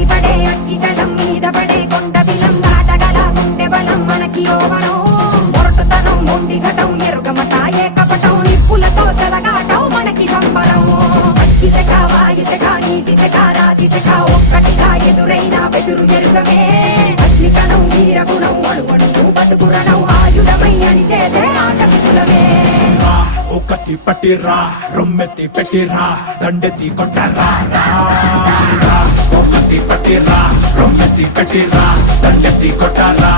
ఎగిసిపడే అగ్గి జలం మీద పడే కొండ బిలం దాటగల గుండె బలం మనకి ఓవరం మొరటుతనం మొండి ఘటం ఎరుగమట ఏ కపటం నిప్పులతో చెలగాటం మనకి సంబరం అగ్గిసెక వాయుసెక నీటిసెక రాతిసెక ఒక్కటిగా ఎదురైన బెదురు ఎరుగమే అగ్నికణం వీరగుణం అణువణువు బతుకురణం ఆయుధమై అని చేసే ఆటవికులమే ఒకటి పట్టిరా రొమ్మెత్తి పెట్టిరా దండెత్తి కొట్టరా ఒకటి పట్టిరా రొమ్మెత్తి పెట్టిరా దండెత్తి కొట్టరా